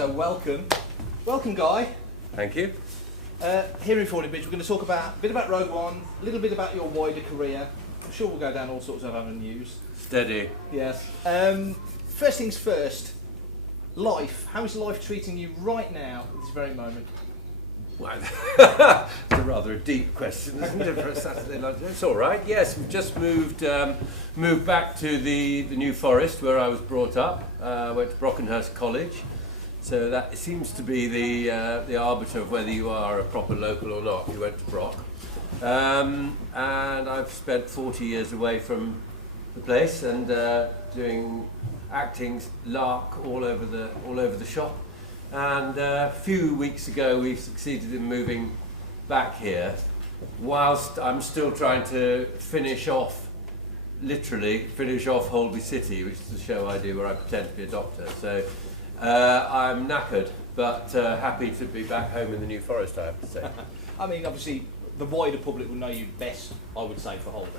So welcome, Guy. Thank you. Here in Fording Bridge, we're going to talk about a bit about Rogue One, a little bit about your wider career. I'm sure we'll go down all sorts of avenues. Steady. Yes. First things first. Life. How is life treating you right now at this very moment? Well, it's a rather deep question, isn't it, for a Saturday lunch? It's all right. Yes, we've just moved back to the New Forest where I was brought up. Went to Brockenhurst College, so that seems to be the arbiter of whether you are a proper local or not. You went to Brock, and I've spent 40 years away from the place and doing acting lark all over the shop. And a few weeks ago we succeeded in moving back here, whilst I'm still trying to finish off Holby City, which is the show I do where I pretend to be a doctor. So I'm knackered, but happy to be back home in the New Forest, I have to say. I mean, obviously, the wider public will know you best, I would say, for Holby.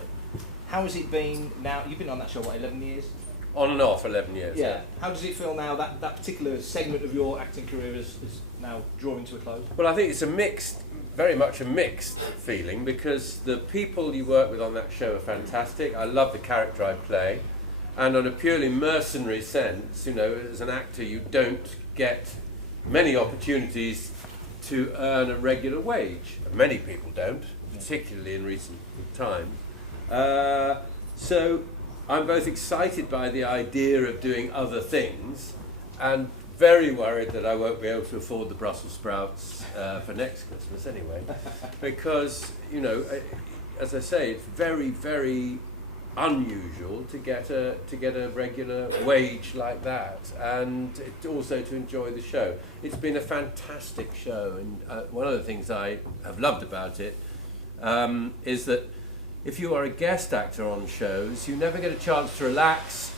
How has it been now? You've been on that show, what, 11 years? On and off 11 years. Yeah. How does it feel now that particular segment of your acting career is now drawing to a close? Well, I think it's very much a mixed feeling, because the people you work with on that show are fantastic. I love the character I play, and on a purely mercenary sense, you know, as an actor you don't get many opportunities to earn a regular wage. Many people don't, particularly in recent times. So I'm both excited by the idea of doing other things and very worried that I won't be able to afford the Brussels sprouts for next Christmas anyway, because, you know, as I say, it's very, very unusual to get a regular wage like that, and also to enjoy the show. It's been a fantastic show, and one of the things I have loved about it is that if you are a guest actor on shows, you never get a chance to relax,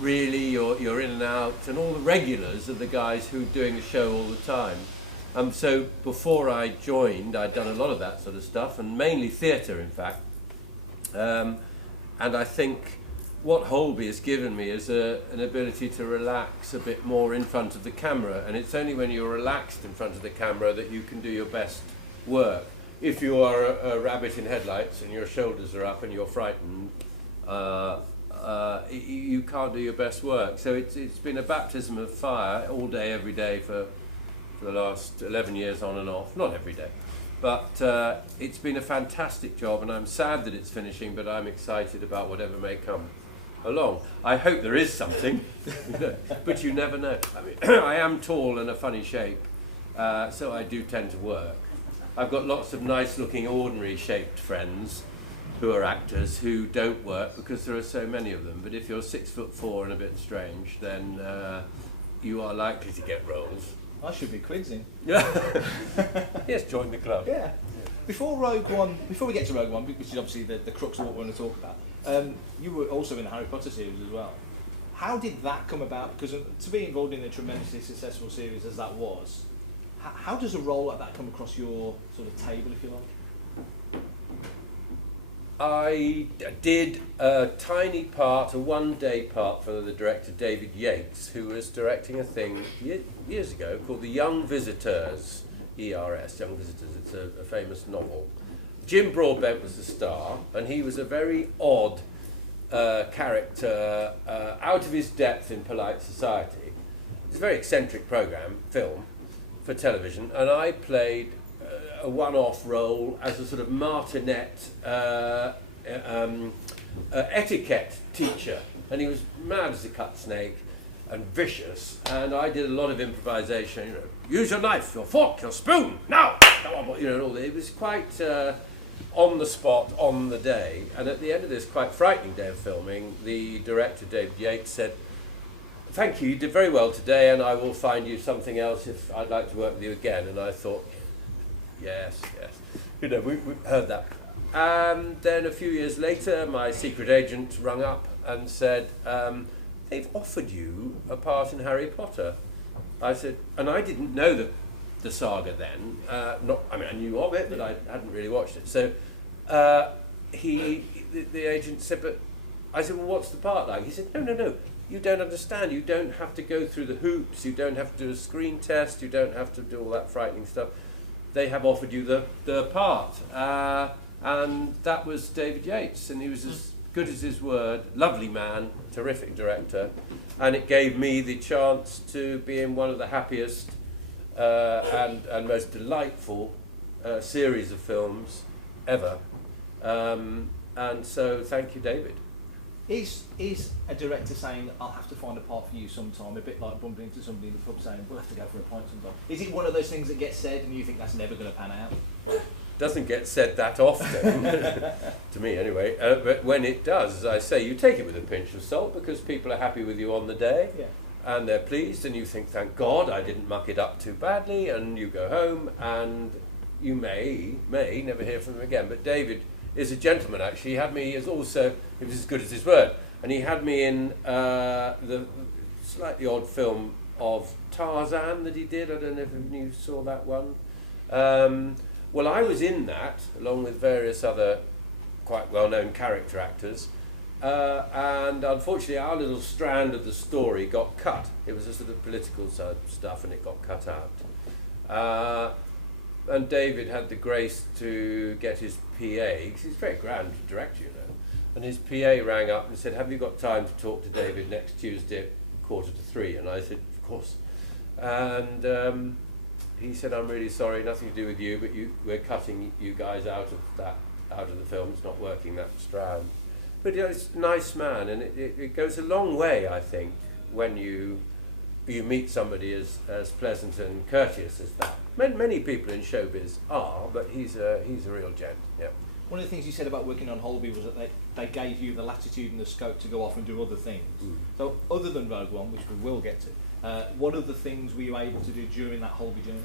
really. You're in and out, and all the regulars are the guys who are doing the show all the time. So before I joined, I'd done a lot of that sort of stuff, and mainly theatre, in fact. And I think what Holby has given me is an ability to relax a bit more in front of the camera, and it's only when you're relaxed in front of the camera that you can do your best work. If you are a rabbit in headlights and your shoulders are up and you're frightened, you can't do your best work. So it's been a baptism of fire all day, every day for the last 11 years on and off. Not every day, but it's been a fantastic job, and I'm sad that it's finishing, but I'm excited about whatever may come along. I hope there is something, but you never know. I mean, I am tall and a funny shape, so I do tend to work. I've got lots of nice-looking, ordinary-shaped friends who are actors who don't work because there are so many of them. But if you're 6'4" and a bit strange, then you are likely to get roles. I should be quizzing. Yes, join the club. Yeah. Before we get to Rogue One, which is obviously the crux of what we're going to talk about, you were also in the Harry Potter series as well. How did that come about? Because to be involved in a tremendously successful series as that was, how does a role like that come across your sort of table, if you like? I did a tiny part, a one-day part for the director David Yates, who was directing a thing years ago called The Young Visitors, ERS, Young Visitors. It's a famous novel. Jim Broadbent was the star, and he was a very odd character, out of his depth in polite society. It's a very eccentric film for television, and I played a one-off role as a sort of martinet etiquette teacher, and he was mad as a cut snake and vicious, and I did a lot of improvisation. You know, use your knife, your fork, your spoon, now! You know, all that. It was quite on the spot, on the day, and at the end of this quite frightening day of filming, the director David Yates said, "Thank you, you did very well today, and I will find you something else if I'd like to work with you again." And I thought, yes. You know, we heard that. And then a few years later, my secret agent rung up and said, "They've offered you a part in Harry Potter." I said, and I didn't know the saga then. I knew of it, but I hadn't really watched it. So the agent said, but I said, "Well, what's the part like?" He said, no. you don't understand. You don't have to go through the hoops. You don't have to do a screen test. You don't have to do all that frightening stuff. They have offered you the part. And that was David Yates, and he was as good as his word. Lovely man, terrific director. And it gave me the chance to be in one of the happiest and most delightful series of films ever. And so thank you, David. Is a director saying, I'll have to find a part for you sometime, a bit like bumping into somebody in the pub saying, we'll have to go for a pint sometime? Is it one of those things that gets said and you think that's never going to pan out? Doesn't get said that often, to me anyway, but when it does, as I say, you take it with a pinch of salt, because people are happy with you on the day, and they're pleased, and you think, thank God I didn't muck it up too badly, and you go home, and you may never hear from them again. But David is a gentleman, actually. He had me, he was as good as his word, and he had me in the slightly odd film of Tarzan that he did. I don't know if you saw that one. Well, I was in that, along with various other quite well-known character actors, and unfortunately our little strand of the story got cut. It was a sort of political stuff, and it got cut out. And David had the grace to get his PA, because he's very grand director, you know, and his PA rang up and said, have you got time to talk to David next Tuesday at 2:45? And I said, of course. And he said, I'm really sorry, nothing to do with you, but we're cutting you guys out of the film. It's not working, that strand. But you know, it's a nice man, and it goes a long way, I think, when you meet somebody as pleasant and courteous as that. Many people in showbiz are, but he's a real gent. Yeah. One of the things you said about working on Holby was that they gave you the latitude and the scope to go off and do other things. So other than Rogue One, which we will get to, what other things were you able to do during that Holby journey?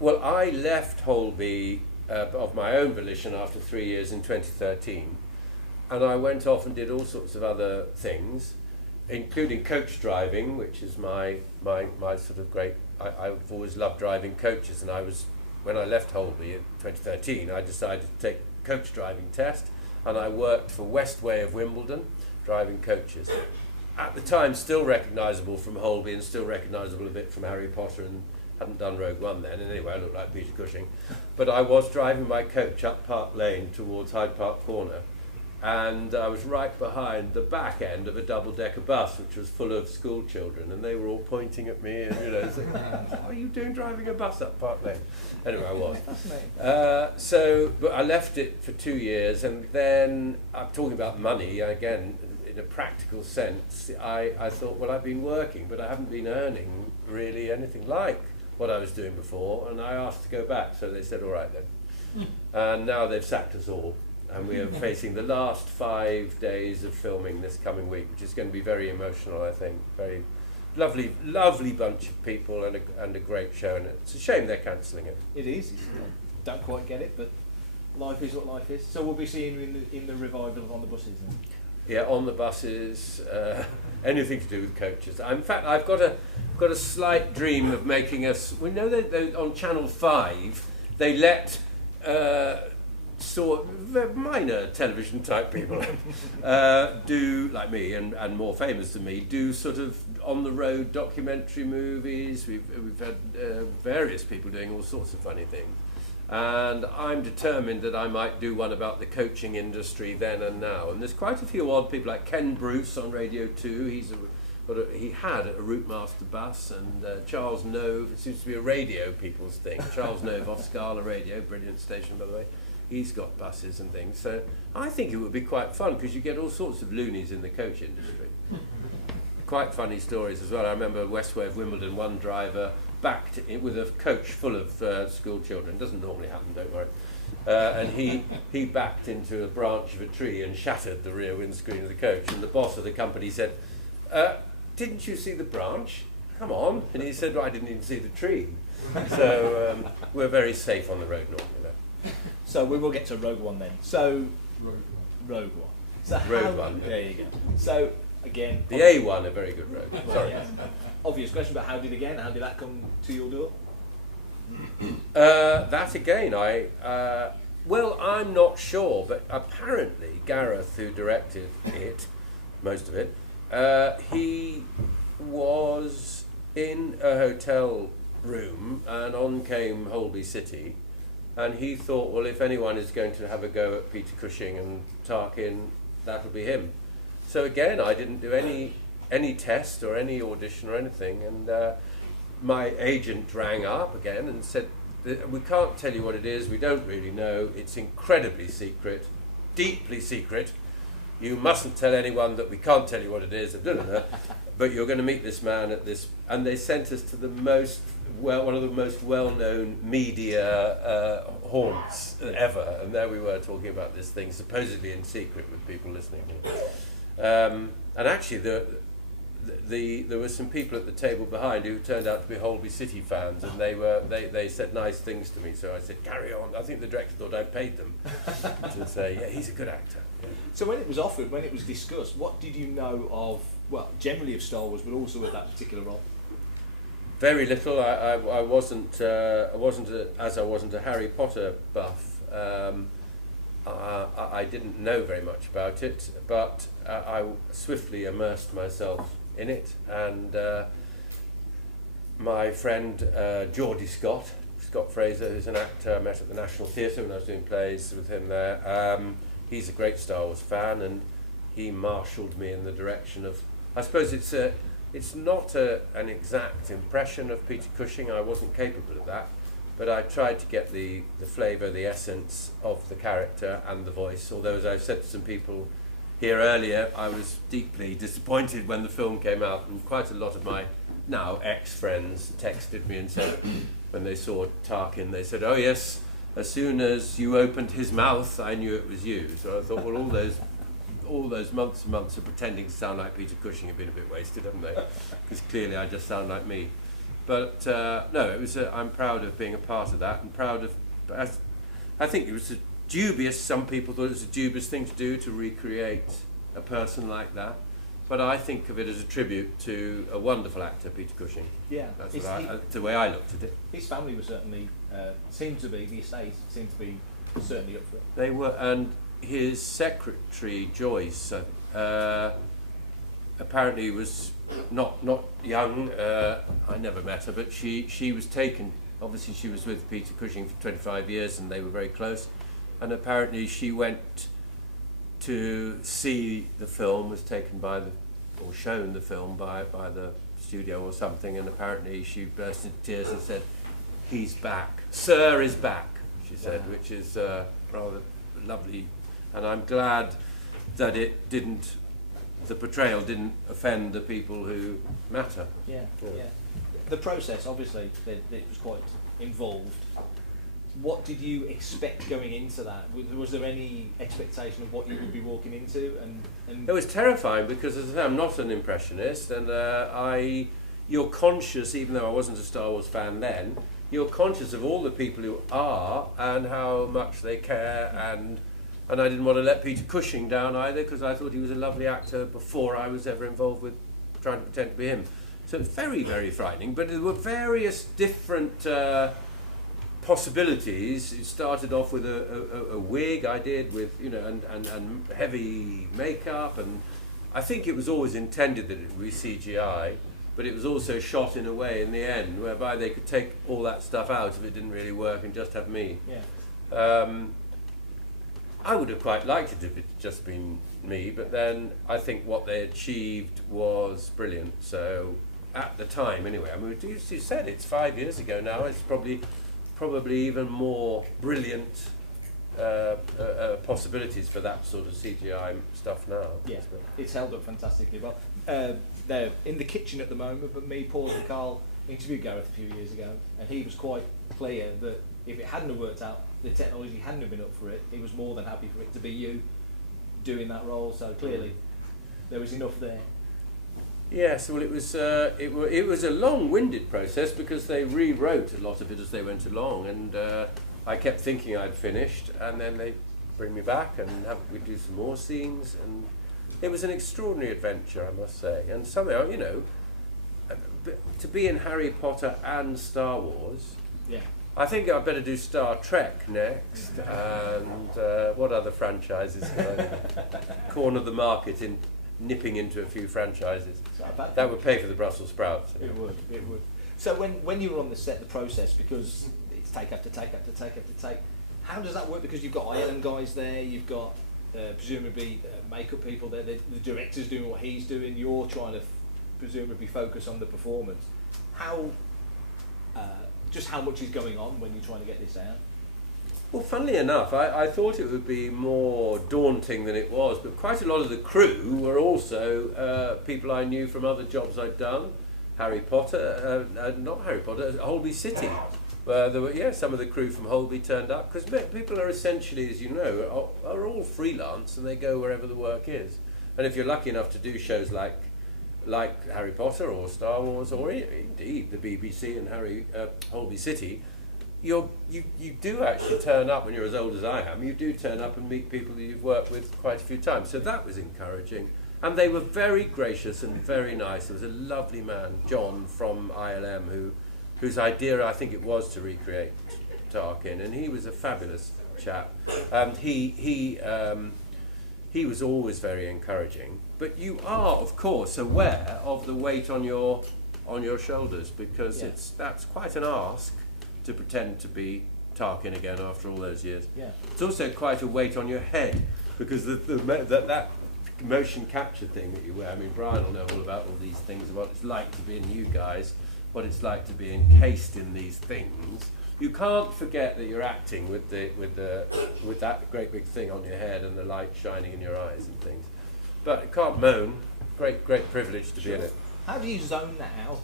Well, I left Holby of my own volition after 3 years in 2013, and I went off and did all sorts of other things, including coach driving, which is my sort of great. I've always loved driving coaches, and when I left Holby in 2013, I decided to take a coach driving test, and I worked for Westway of Wimbledon, driving coaches. At the time, still recognisable from Holby and still recognisable a bit from Harry Potter, and hadn't done Rogue One then, and anyway I looked like Peter Cushing. But I was driving my coach up Park Lane towards Hyde Park Corner, and I was right behind the back end of a double-decker bus which was full of school children, and they were all pointing at me and, you know, saying, what are you doing driving a bus up Park Lane? Anyway, I was. But I left it for 2 years, and then I'm talking about money again. In a practical sense, I thought, well, I've been working, but I haven't been earning really anything like what I was doing before, and I asked to go back, so they said, all right then. And now they've sacked us all, and we are facing the last 5 days of filming this coming week, which is going to be very emotional, I think. Very lovely bunch of people, and a great show, and it's a shame they're cancelling it. It is. Don't quite get it, but life is what life is. So we'll be seeing you in the revival of On the Buses then. Yeah, on the buses, anything to do with coaches. In fact, I've got a slight dream of making us. We know that on Channel 5 they let minor television type people do, like me and more famous than me, do sort of on the road documentary movies. We've had various people doing all sorts of funny things. And I'm determined that I might do one about the coaching industry then and now. And there's quite a few odd people, like Ken Bruce on Radio 2. He had a Route Master bus, and Charles Nove. It seems to be a radio people's thing. Charles Nove off Scala Radio, brilliant station by the way. He's got buses and things. So I think it would be quite fun, because you get all sorts of loonies in the coach industry. Quite funny stories as well. I remember Westway of Wimbledon, one driver backed in with a coach full of school children. Doesn't normally happen, don't worry. And he backed into a branch of a tree and shattered the rear windscreen of the coach. And the boss of the company said, didn't you see the branch? Come on. And he said, well, I didn't even see the tree. So we're very safe on the road normally, though. So we will get to Rogue One then. So Rogue One. So Rogue One. There you go. So again, the A1, a very good road. Sorry. Yeah. Obvious question, but how did that come to your door? That again, well, I'm not sure, but apparently Gareth, who directed it, most of it, He was in a hotel room, and on came Holby City, and he thought, well, if anyone is going to have a go at Peter Cushing and Tarkin, that'll be him. So again, I didn't do any test or any audition or anything, and my agent rang up again and said, we can't tell you what it is, we don't really know, it's incredibly secret, deeply secret, you mustn't tell anyone that we can't tell you what it is, but you're going to meet this man at this, and they sent us to one of the most well-known media haunts ever, and there we were talking about this thing supposedly in secret with people listening. And actually there were some people at the table behind who turned out to be Holby City fans, and they said nice things to me, so I said, carry on. I think the director thought I paid them to say, yeah, he's a good actor. Yeah. So when it was offered, when it was discussed, what did you know of, well, generally of Star Wars, but also of that particular role? Very little. I wasn't a Harry Potter buff. I didn't know very much about it, but I swiftly immersed myself in it, and my friend Geordie Scott Fraser, who's an actor I met at the National Theatre when I was doing plays with him there, he's a great Star Wars fan, and he marshalled me in the direction of, I suppose it's not an exact impression of Peter Cushing, I wasn't capable of that, but I tried to get the flavour, the essence of the character and the voice, although as I've said to some people here earlier, I was deeply disappointed when the film came out, and quite a lot of my now ex-friends texted me and said, when they saw Tarkin, they said, oh yes, as soon as you opened his mouth, I knew it was you. So I thought, well, all those months and months of pretending to sound like Peter Cushing have been a bit wasted, haven't they? Because clearly I just sound like me. But no, it was. I'm proud of being a part of that, and proud of. I think it was a dubious. Some people thought it was a dubious thing to do, to recreate a person like that. But I think of it as a tribute to a wonderful actor, Peter Cushing. Yeah, that's the way I looked at it. His family was certainly seemed to be, the estate seemed to be certainly up for it. They were, and his secretary Joyce apparently was not young. I never met her, but she was taken. Obviously, she was with Peter Cushing for 25 years, and they were very close. And apparently, she went to see the film, was taken by or shown the film by the studio or something, and apparently she burst into tears and said, "He's back, Sir is back," she said, wow. Which is rather lovely, and I'm glad that the portrayal didn't offend the people who matter. Yeah. The process, obviously, it was quite involved. What did you expect going into that? Was there any expectation of what you would be walking into? And it was terrifying because, as I say, I'm not an impressionist, and you're conscious, even though I wasn't a Star Wars fan then, you're conscious of all the people who are and how much they care, and I didn't want to let Peter Cushing down either, because I thought he was a lovely actor before I was ever involved with trying to pretend to be him. So it's very, very frightening, but there were various different possibilities. It started off with a wig I did with, and heavy makeup, and I think it was always intended that it would be CGI, but it was also shot in a way in the end whereby they could take all that stuff out if it didn't really work and just have me. Yeah. I would have quite liked it if it had just been me, but then I think what they achieved was brilliant. So at the time, anyway, I mean, you said it's 5 years ago now, it's probably even more brilliant possibilities for that sort of CGI stuff now. Yeah, it's held up fantastically well. They're in the kitchen at the moment, but me, Paul and Carl interviewed Gareth a few years ago, and he was quite clear that if it hadn't have worked out, the technology hadn't have been up for it, he was more than happy for it to be you doing that role, so clearly there was enough there. Yes, well, it was a long-winded process because they rewrote a lot of it as they went along, and I kept thinking I'd finished, and then they bring me back and we'd do some more scenes, and it was an extraordinary adventure, I must say. And somehow, to be in Harry Potter and Star Wars, yeah. I think I'd better do Star Trek next, and what other franchises can I corner the market in nipping into a few franchises. That would pay for the Brussels sprouts. It would. So when you were on the set, the process, because it's take after take after take after take, how does that work? Because you've got ILM guys there, you've got presumably makeup people there, the director's doing what he's doing, you're trying to presumably focus on the performance. How much is going on when you're trying to get this out? Well, funnily enough, I thought it would be more daunting than it was, but quite a lot of the crew were also people I knew from other jobs I'd done. Not Harry Potter, Holby City. There were, some of the crew from Holby turned up, because people are essentially, as you know, are all freelance, and they go wherever the work is. And if you're lucky enough to do shows like Harry Potter or Star Wars, or indeed the BBC and Holby City, you do actually turn up when you're as old as I am. You do turn up and meet people that you've worked with quite a few times. So that was encouraging. And they were very gracious and very nice. There was a lovely man, John, from ILM, whose idea I think it was to recreate Tarkin, and he was a fabulous chap. He was always very encouraging. But you are, of course, aware of the weight on your shoulders, because that's quite an ask to pretend to be Tarkin again after all those years. Yeah. It's also quite a weight on your head, because that motion capture thing that you wear. I mean, Brian will know all about all these things, what it's like to be in you guys, what it's like to be encased in these things. You can't forget that you're acting with that great big thing on your head and the light shining in your eyes and things. But you can't moan. Great privilege to be in it. How do you zone that out?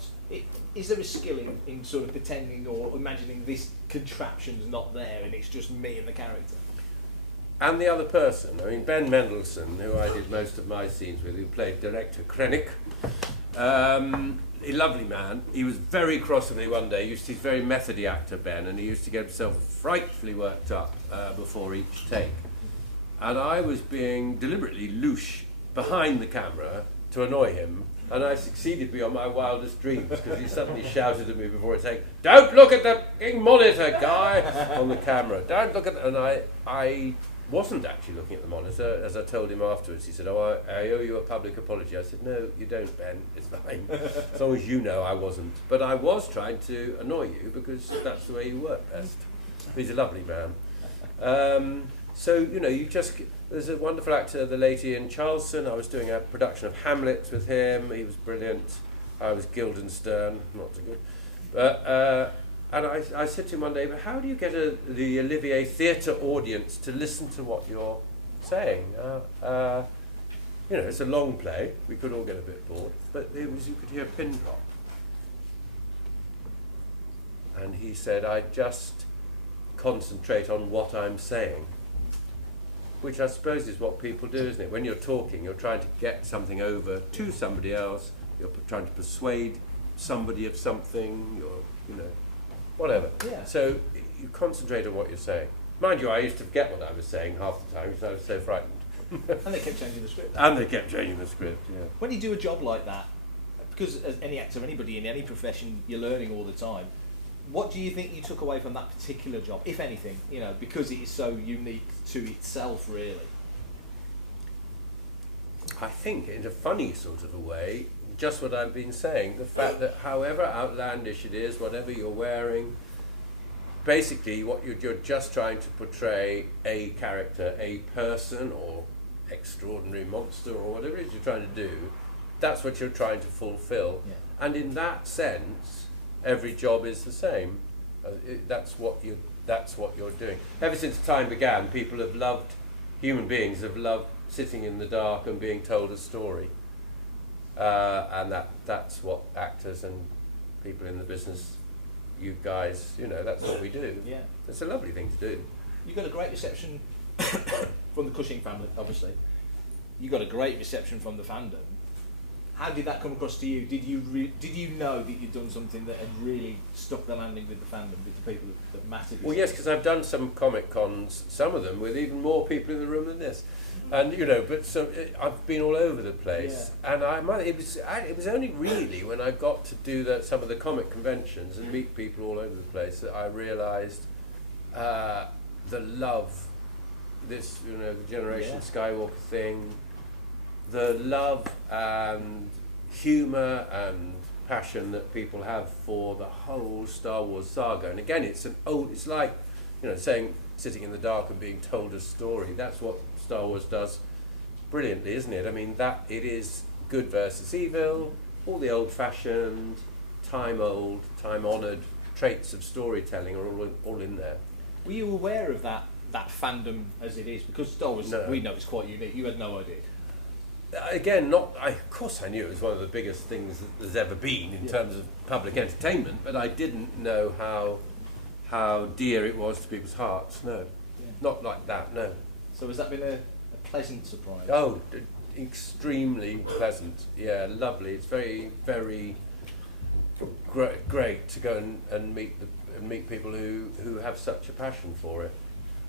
Is there a skill in sort of pretending or imagining this contraption's not there and it's just me and the character? And the other person. I mean, Ben Mendelsohn, who I did most of my scenes with, who played Director Krennic, a lovely man. He was very cross with me one day. He's a very methody actor, Ben, and he used to get himself frightfully worked up before each take. And I was being deliberately louche behind the camera to annoy him, and I succeeded beyond my wildest dreams, because he suddenly shouted at me before a take, "Don't look at the fucking monitor, guy!" on the camera. Don't look at the... And I wasn't actually looking at the monitor, as I told him afterwards. He said, "Oh, I owe you a public apology." I said, "No, you don't, Ben. It's fine. As long as you know I wasn't." But I was trying to annoy you, because that's the way you work best. He's a lovely man. So, you just... There's a wonderful actor, the late Ian Charleson. I was doing a production of Hamlet with him. He was brilliant. I was Guildenstern, not so good. But... And I said to him one day, "But how do you get the Olivier Theatre audience to listen to what you're saying? It's a long play. We could all get a bit bored, but you could hear a pin drop." And he said, "I just concentrate on what I'm saying," which I suppose is what people do, isn't it? When you're talking, you're trying to get something over to somebody else. You're trying to persuade somebody of something. Whatever. Yeah. So you concentrate on what you're saying. Mind you, I used to forget what I was saying half the time because I was so frightened. And they kept changing the script. Yeah. When you do a job like that, because as any actor, anybody in any profession, you're learning all the time. What do you think you took away from that particular job, if anything? Because it is so unique to itself, really. I think, in a funny sort of a way, just what I've been saying, the fact that however outlandish it is, whatever you're wearing, basically what you're just trying to portray a character, a person, or extraordinary monster, or whatever it is you're trying to do, that's what you're trying to fulfill. Yeah. And in that sense, every job is the same. That's what you're doing. Ever since time began, human beings have loved sitting in the dark and being told a story. And that's what actors and people in the business, you guys, that's what we do. Yeah. It's a lovely thing to do. You got a great reception from the Cushing family, obviously. You got a great reception from the fandom. How did that come across to you? Did you know that you'd done something that had really stuck the landing with the fandom, with the people that mattered? Well, yes, because I've done some Comic Cons, some of them with even more people in the room than this, and I've been all over the place. Yeah. And it was only really when I got to do some of the comic conventions and meet people all over the place that I realised the love, the Generation Skywalker thing. the love and humour and passion that people have for the whole Star Wars saga. And again, it's like, saying sitting in the dark and being told a story. That's what Star Wars does brilliantly, isn't it? I mean, that it is good versus evil, all the old-fashioned, time-old, time-honoured traits of storytelling are all in there. Were you aware of that fandom as it is? Because Star Wars, we know it's quite unique. You had no idea. Again, of course I knew it was one of the biggest things that there's ever been in terms of public entertainment, but I didn't know how dear it was to people's hearts. No, not like that, no. So has that been a pleasant surprise? Oh, extremely pleasant. Yeah, lovely. It's very, very great to go and meet people who have such a passion for it.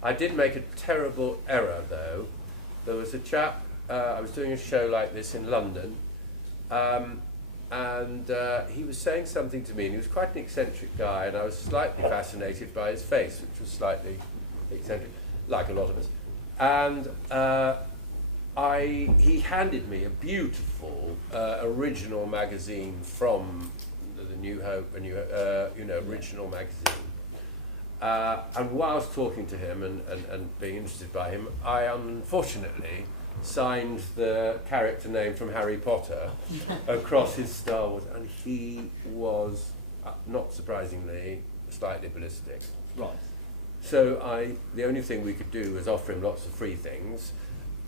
I did make a terrible error, though. There was a chap, I was doing a show like this in London, and he was saying something to me, and he was quite an eccentric guy, and I was slightly fascinated by his face, which was slightly eccentric, like a lot of us. And he handed me a beautiful original magazine from the New Hope, original magazine. And whilst talking to him and being interested by him, I unfortunately signed the character name from Harry Potter across his Star Wars, and he was, not surprisingly, slightly ballistic. Right. So the only thing we could do was offer him lots of free things,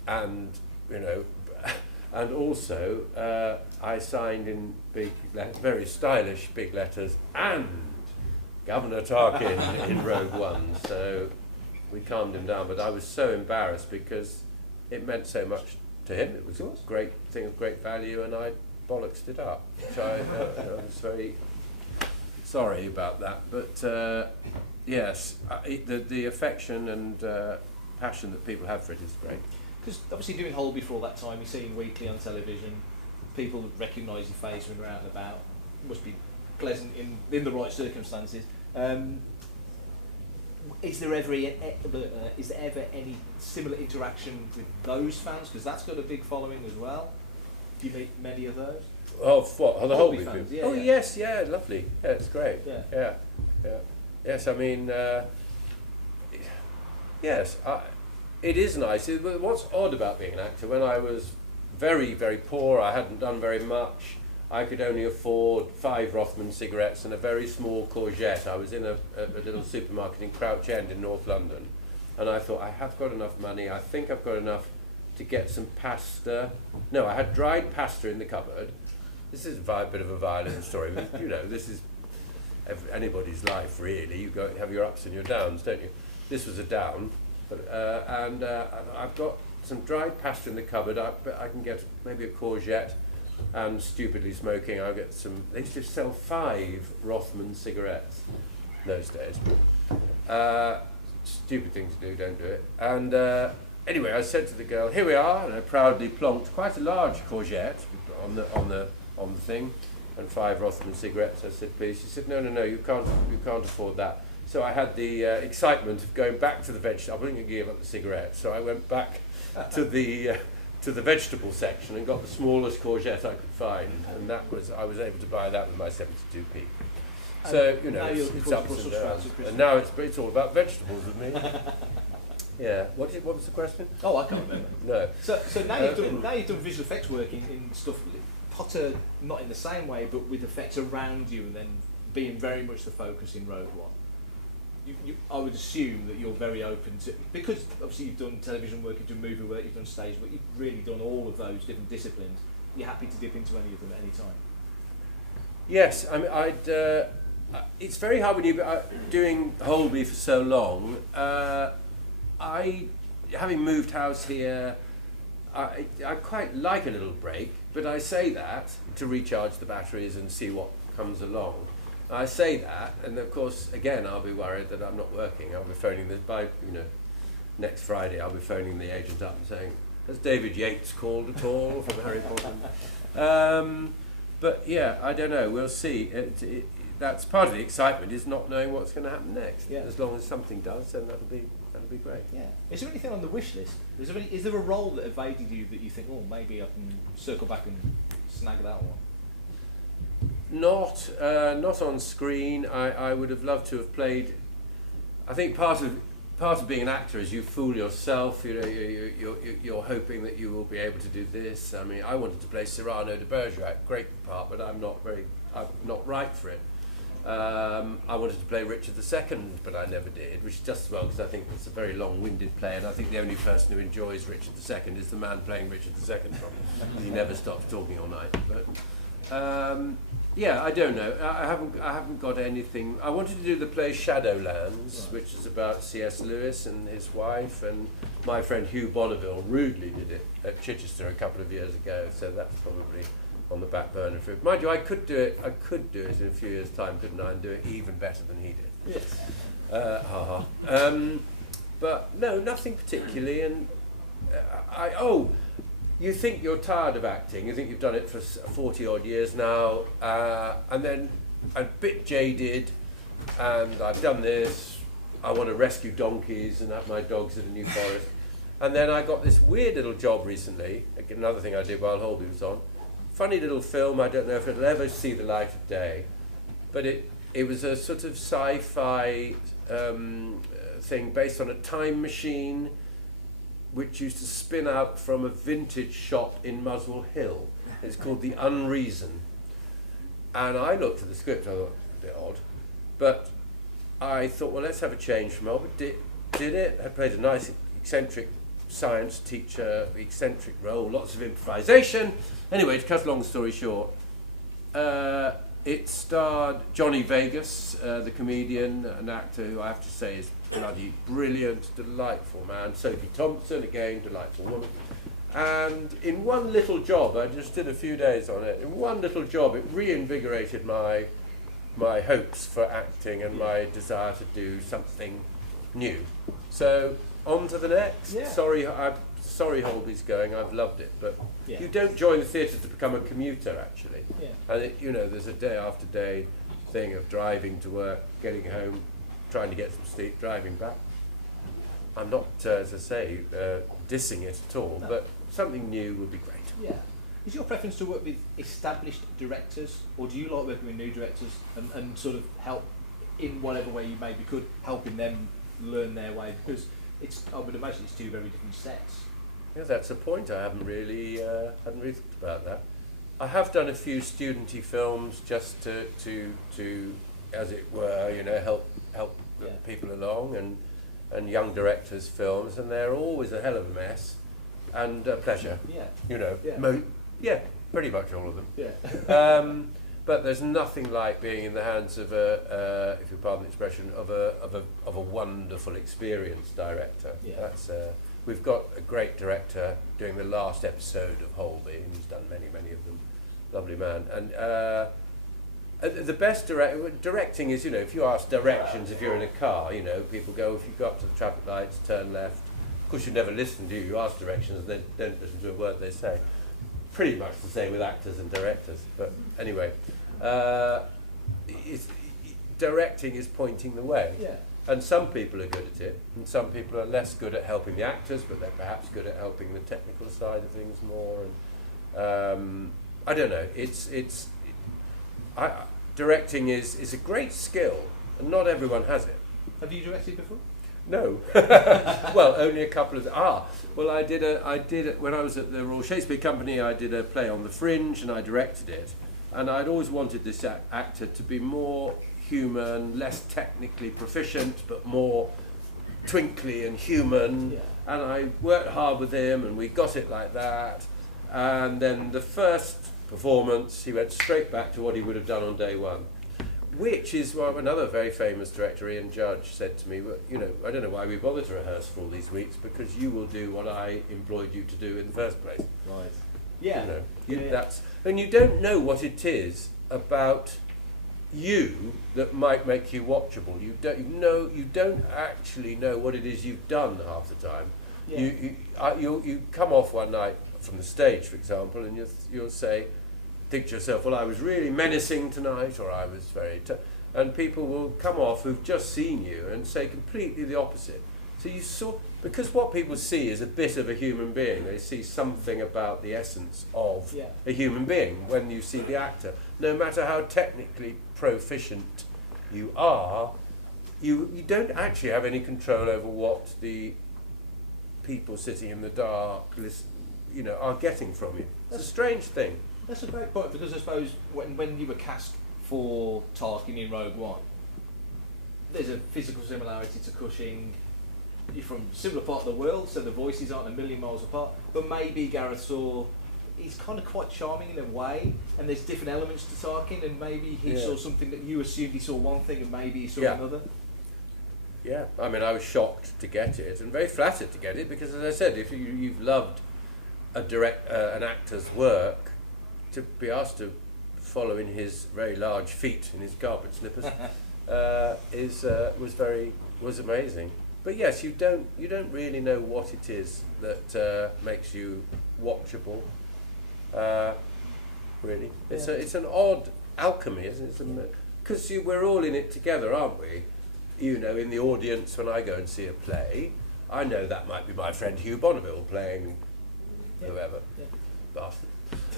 and and also I signed in very stylish big letters, and Governor Tarkin in Rogue One. So we calmed him down, but I was so embarrassed because it meant so much to him. It was a great thing of great value, and I bollocksed it up, which I was very sorry about that. But yes, the affection and passion that people have for it is great. Because obviously doing Holby for all that time, you're seeing weekly on television, people recognise your face when you're out and about. It must be pleasant in the right circumstances. Is there ever any similar interaction with those fans? Because that's got a big following as well. Do you meet many of those? Oh, what? Oh, the Holby fans? people? Yeah, oh, yeah. Yes, yeah, lovely. Yeah, it's great. Yeah. Yes, I mean, yes, it is nice. What's odd about being an actor, when I was very, very poor, I hadn't done very much, I could only afford 5 Rothman cigarettes and a very small courgette. I was in a little supermarket in Crouch End in North London, and I thought, I have got enough money, I think I've got enough to get some pasta. No, I had dried pasta in the cupboard. This is a bit of a violent story, but this is anybody's life, really. You have your ups and your downs, don't you? This was a down, but I've got some dried pasta in the cupboard. I can get maybe a courgette, and stupidly smoking, I'll get some. They used to sell 5 Rothman cigarettes those days. Stupid thing to do, don't do it. And anyway, I said to the girl, "Here we are," and I proudly plonked quite a large courgette on the thing, and 5 Rothman cigarettes. I said, "Please." She said, "No, you can't afford that." So I had the excitement of going back to the vegetable. I wasn't going to give up the cigarette, so I went back to the vegetable section and got the smallest courgette I could find, and I was able to buy that with my 72p. So it's ups and downs, and now it's all about vegetables with me. Yeah. What was the question? Oh, I can't remember. No. So now you've done visual effects work in stuff. Potter, not in the same way, but with effects around you, and then being very much the focus in Rogue One. I would assume that you're very open to, because obviously you've done television work, you've done movie work, you've done stage work, you've really done all of those different disciplines. You're happy to dip into any of them at any time. Yes, I mean, it's very hard when you're doing Holby for so long. Having moved house here, I quite like a little break, but I say that to recharge the batteries and see what comes along. I say that, and of course, again, I'll be worried that I'm not working. I'll be phoning next Friday, I'll be phoning the agent up and saying, "Has David Yates called at all from Harry Potter?" But yeah, I don't know. We'll see. That's part of the excitement, is not knowing what's going to happen next. Yeah. As long as something does, then that'll be be great. Yeah. Is there anything on the wish list? Is there a role that evaded you that you think, oh, maybe I can circle back and snag that one? Not on screen. I would have loved to have played. I think part of being an actor is you fool yourself. You know, you're hoping that you will be able to do this. I mean, I wanted to play Cyrano de Bergerac, great part, but I'm not right for it. I wanted to play Richard II, but I never did, which is just as well because I think it's a very long-winded play, and I think the only person who enjoys Richard II is the man playing Richard II. He never stops talking all night. But yeah, I don't know. I haven't got anything. I wanted to do the play Shadowlands, which is about C.S. Lewis and his wife, and my friend Hugh Bonneville rudely did it at Chichester a couple of years ago. So that's probably on the back burner for it. Mind you, I could do it in a few years' time, couldn't I? And do it even better than he did. Yes. But no, nothing particularly. And you think you're tired of acting, you think you've done it for 40 odd years now, and then I'm a bit jaded, and I've done this, I want to rescue donkeys and have my dogs in a new forest. And then I got this weird little job recently, another thing I did while Holby was on, funny little film, I don't know if it'll ever see the light of day, but it was a sort of sci-fi thing based on a time machine which used to spin out from a vintage shop in Muswell Hill. It's called The Unreason. And I looked at the script, I thought, a bit odd. But I thought, well, let's have a change from Melbourne. Did it. I played a nice, eccentric science teacher, eccentric role, lots of improvisation. Anyway, to cut a long story short, it starred Johnny Vegas, the comedian, an actor who I have to say is bloody brilliant, delightful man. Sophie Thompson, again, delightful woman. And in one little job, I just did a few days on it, in one little job it reinvigorated my hopes for acting and my desire to do something new. So, on to the next. Yeah. Sorry Holby's going, I've loved it, but Yeah. you don't join the theatre to become a commuter, actually. Yeah. And there's a day after day thing of driving to work, getting home, trying to get some sleep, driving back. I'm not, as I say, dissing it at all, No. but something new would be great. Yeah. Is your preference to work with established directors, or do you like working with new directors and sort of help in whatever way you maybe could, helping them learn their way? Because I would imagine it's two very different sets. Yeah, that's a point. I hadn't really thought about that. I have done a few studenty films just to as it were, help Yeah. people along, and young directors' films, and they're always a hell of a mess and a pleasure. Yeah. Yeah, pretty much all of them. Yeah. But there's nothing like being in the hands of if you pardon the expression, of a wonderful, experienced director. Yeah. That's we've got a great director doing the last episode of Holby, and he's done many of them. Lovely man. And the best directing is, if you ask directions, if you're in a car, people go, if you go up to the traffic lights, turn left. Of course, you never listen, do you? You ask directions and then don't listen to a word they say. Pretty much the same with actors and directors. But anyway, directing is pointing the way. Yeah. And some people are good at it, and some people are less good at helping the actors, but they're perhaps good at helping the technical side of things more. And I don't know. Directing is a great skill, and not everyone has it. Have you directed before? No. Well, only a couple of. Well, I did when I was at the Royal Shakespeare Company. I did a play on the Fringe, and I directed it. And I'd always wanted this actor to be more human, less technically proficient, but more twinkly and human. Yeah. And I worked hard with him, and we got it like that. And then the first performance, he went straight back to what he would have done on day one. Which is what another very famous director, Ian Judge, said to me, well, I don't know why we bother to rehearse for all these weeks, because you will do what I employed you to do in the first place. Right. Yeah. And you don't know what it is about you that might make you watchable. You don't actually know what it is you've done half the time. Yeah. You come off one night from the stage, for example, and you'll think to yourself, well, I was really menacing tonight, or I was very and people will come off who've just seen you and say completely the opposite. So you saw, because what people see is a bit of a human being. They see something about the essence of a human being when you see the actor. No matter how technically proficient you are, you don't actually have any control over what the people sitting in the dark, are getting from you. It's a strange thing. That's a great point, because I suppose when you were cast for Tarkin in Rogue One, there's a physical similarity to Cushing. You're from a similar part of the world, so the voices aren't a million miles apart, but maybe Gareth saw, he's kind of quite charming in a way, and there's different elements to Tarkin, and maybe he saw something that you assumed he saw one thing, and maybe he saw another. Yeah, I mean, I was shocked to get it, and very flattered to get it, because as I said, if you've loved an actor's work, to be asked to follow in his very large feet, in his carpet slippers, was amazing. But yes, you don't really know what it is that makes you watchable. Really, it's an odd alchemy, isn't it? Because we're all in it together, aren't we? In the audience when I go and see a play, I know that might be my friend Hugh Bonneville playing whoever, bastard.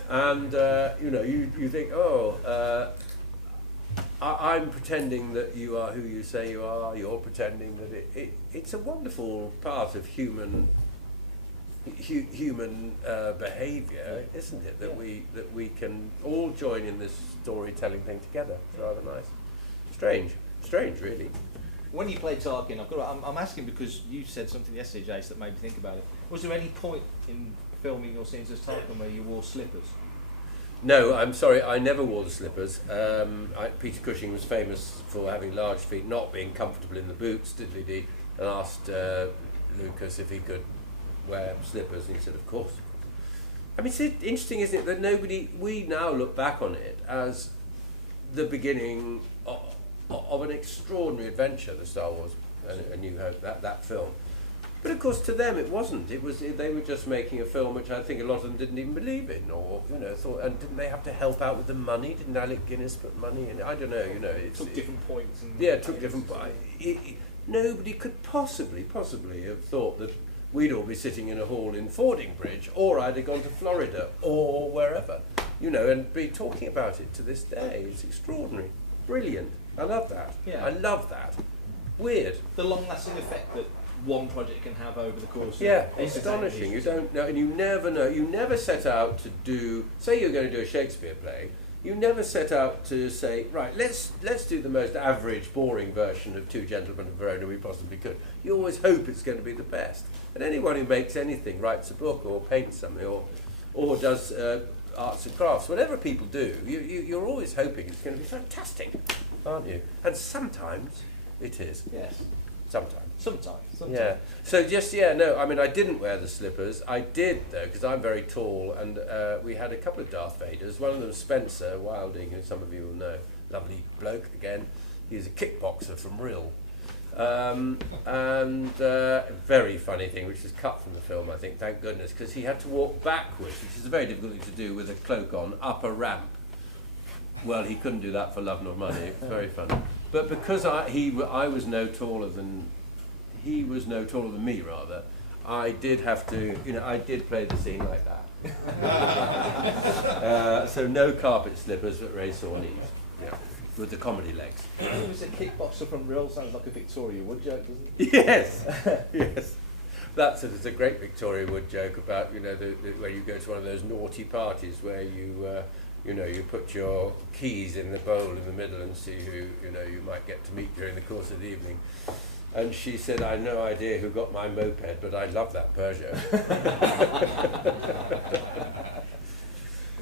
And you think, I'm pretending that you are who you say you are. You're pretending that it's a wonderful part of human behaviour, isn't it? That we can all join in this storytelling thing together. It's rather nice. Strange, really. When you played Tarkin, I'm asking because you said something yesterday, Jace, that made me think about it. Was there any point in filming your scenes as Tarkin where you wore slippers? No, I'm sorry, I never wore the slippers. Peter Cushing was famous for having large feet, not being comfortable in the boots, diddly-dee, and asked Lucas if he could wear slippers, and he said, of course. I mean, it's interesting, isn't it, that we now look back on it as the beginning of an extraordinary adventure, the Star Wars A New Hope, that film. But of course, to them it wasn't. They were just making a film which I think a lot of them didn't even believe in, or thought. And didn't they have to help out with the money? Didn't Alec Guinness put money in? I don't know. It took different points. It took different points. Nobody could possibly have thought that we'd all be sitting in a hall in Fordingbridge, or I'd have gone to Florida, or wherever, and be talking about it to this day. It's extraordinary, brilliant. I love that. Yeah. I love that. Weird. The long-lasting effect that one project can have over the course of astonishing. You don't know, and you never know. You never set out to do. Say you're going to do a Shakespeare play. You never set out to say, right, let's do the most average, boring version of Two Gentlemen of Verona we possibly could. You always hope it's going to be the best. And anyone who makes anything, writes a book or paints something or does arts and crafts, whatever people do, you're always hoping it's going to be fantastic, aren't you? And sometimes it is. Yes. Sometimes. Yeah. So I mean, I didn't wear the slippers. I did, though, because I'm very tall, and we had a couple of Darth Vaders. One of them, Spencer Wilding, who some of you will know, lovely bloke again. He's a kickboxer from Rill. And a very funny thing, which was cut from the film, I think, thank goodness, because he had to walk backwards, which is a very difficult thing to do with a cloak on, up a ramp. Well, he couldn't do that for love nor money. It was very funny. But because he was no taller than me, rather, I did have to, I did play the scene like that. So no carpet slippers, but Ray Sawney's, with the comedy legs. He was a kickboxer from Rill, sounds like a Victoria Wood joke, doesn't it? Yes, yes. It's a great Victoria Wood joke about, where you go to one of those naughty parties where you put your keys in the bowl in the middle and see who, you might get to meet during the course of the evening. And she said, I had no idea who got my moped, but I love that Peugeot.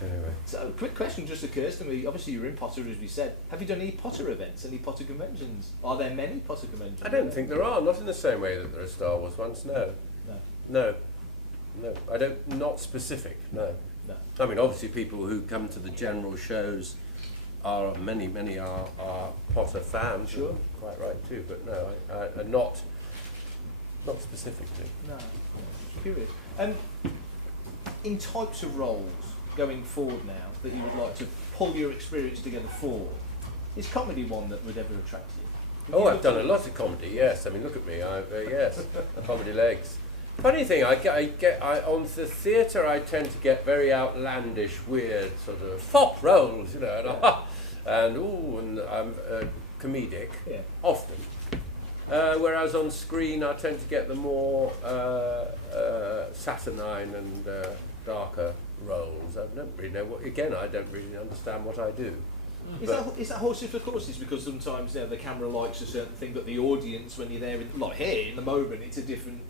Anyway. So a quick question just occurs to me. Obviously you're in Potter, as we said. Have you done any Potter events, any Potter conventions? Are there many Potter conventions? I don't think there are, not in the same way that there are Star Wars ones, no. No, I don't, not specific, no. I mean, obviously people who come to the general shows many are Potter fans. Sure. Quite right too, but no, not specifically. No, curious. In types of roles going forward now that you would like to pull your experience together for, is comedy one that would ever attract you? Oh, I've done a lot of comedy. Yes, I mean, look at me. Yes, comedy legs. Funny thing, I on the theatre I tend to get very outlandish, weird sort of fop roles, you know, and I'm comedic often. Whereas on screen I tend to get the more saturnine and darker roles. I don't really know what. Again, I don't really understand what I do. Is that horses for courses? Because sometimes the camera likes a certain thing, but the audience, when you're there, like here in the moment, it's a different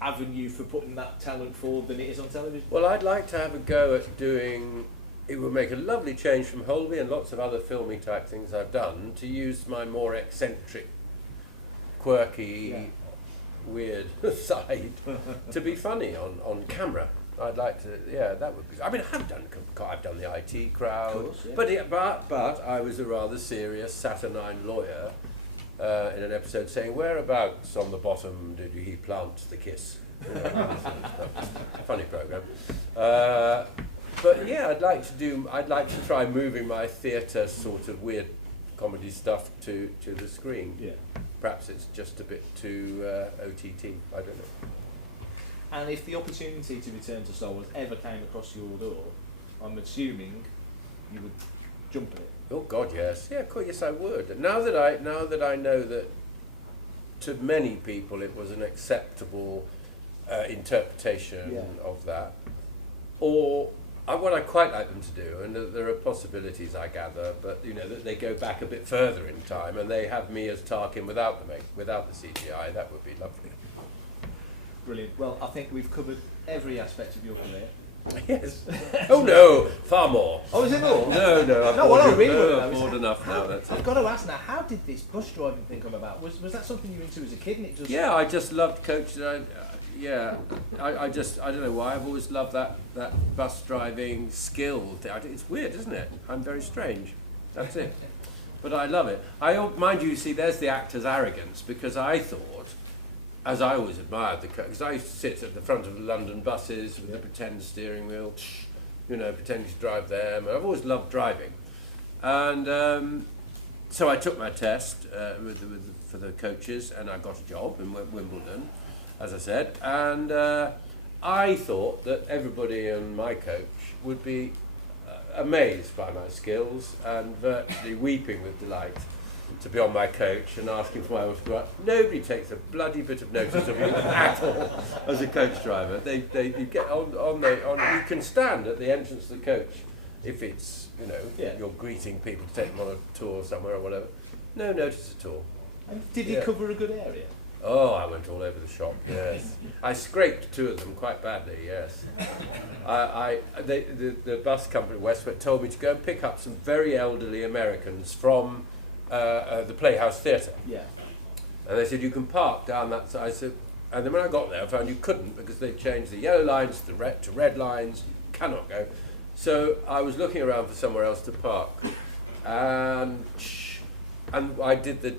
avenue for putting that talent forward than it is on television. Well, I'd like to have a go at doing. It would make a lovely change from Holby and lots of other filming type things I've done to use my more eccentric, quirky, weird side to be funny on camera. I'd like to, that would be. I mean, I've done the IT crowd, of course, but I was a rather serious saturnine lawyer in an episode saying, "Whereabouts on the bottom did he plant the kiss?" You know, funny program. But yeah, I'd like to try moving my theatre sort of weird comedy stuff to the screen. Yeah. Perhaps it's just a bit too OTT. I don't know. And if the opportunity to return to Star Wars ever came across your door, I'm assuming you would jump at it. Oh God, yes, yeah, yes, I would. Now that I know that to many people it was an acceptable interpretation of that, or what I quite like them to do, and there are possibilities I gather, but you know that they go back a bit further in time and they have me as Tarkin without the CGI. That would be lovely. Brilliant. Well, I think we've covered every aspect of your career. Yes. Oh no, far more. Oh, is it more? No, I've bored enough now. That's I've got to ask now, how did this bus driving thing come about? Was that something you were into as a kid? And it just... Yeah, I just loved coaching. I don't know why. I've always loved that bus driving skill. It's weird, isn't it? I'm very strange. That's it. But I love it. Mind you, see, there's the actor's arrogance, because I thought, as I always admired because I used to sit at the front of the London buses with the pretend steering wheel, you know, pretending to drive them. I've always loved driving, and so I took my test for the coaches, and I got a job in Wimbledon, as I said, and I thought that everybody in my coach would be amazed by my skills and virtually weeping with delight to be on my coach and asking for my autograph. Nobody takes a bloody bit of notice of you at all as a coach driver. You get you can stand at the entrance of the coach if it's, you know, you're greeting people to take them on a tour somewhere or whatever. No notice at all. And did he cover a good area? Oh, I went all over the shop, yes. I scraped two of them quite badly, yes. The bus company, Westwood, told me to go and pick up some very elderly Americans from the Playhouse Theatre. Yeah. And they said, you can park down that side. I said, and then when I got there, I found you couldn't, because they changed the yellow lines to red lines. Cannot go. So I was looking around for somewhere else to park. And I did the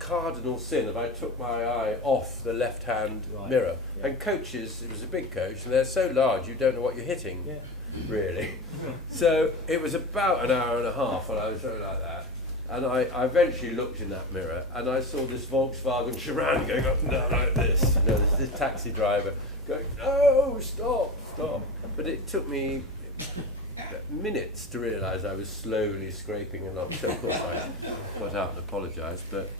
cardinal sin of I took my eye off the left-hand mirror. Yeah. And coaches, it was a big coach, and they're so large you don't know what you're hitting, really. So it was about an hour and a half when I was going like that. And I eventually looked in that mirror, and I saw this Volkswagen Chiron going up and down like this. You know, this taxi driver going, no, stop. But it took me minutes to realise I was slowly scraping along. So of course I got out and apologised. But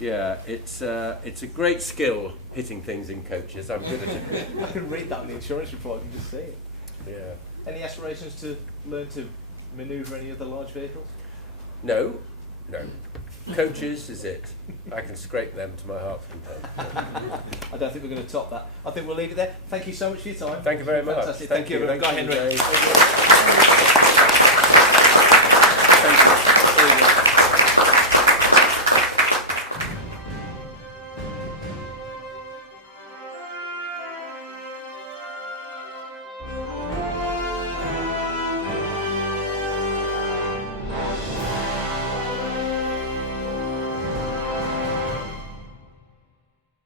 it's a great skill hitting things in coaches. I'm good at it. I can read that in the insurance report. I can just see it. Yeah. Any aspirations to learn to manoeuvre any other large vehicles? No. Coaches is it. I can scrape them to my heart's content. I don't think we're going to top that. I think we'll leave it there. Thank you so much for your time. Thank you very much. Fantastic. Thank you. Guy Henry. Thank you.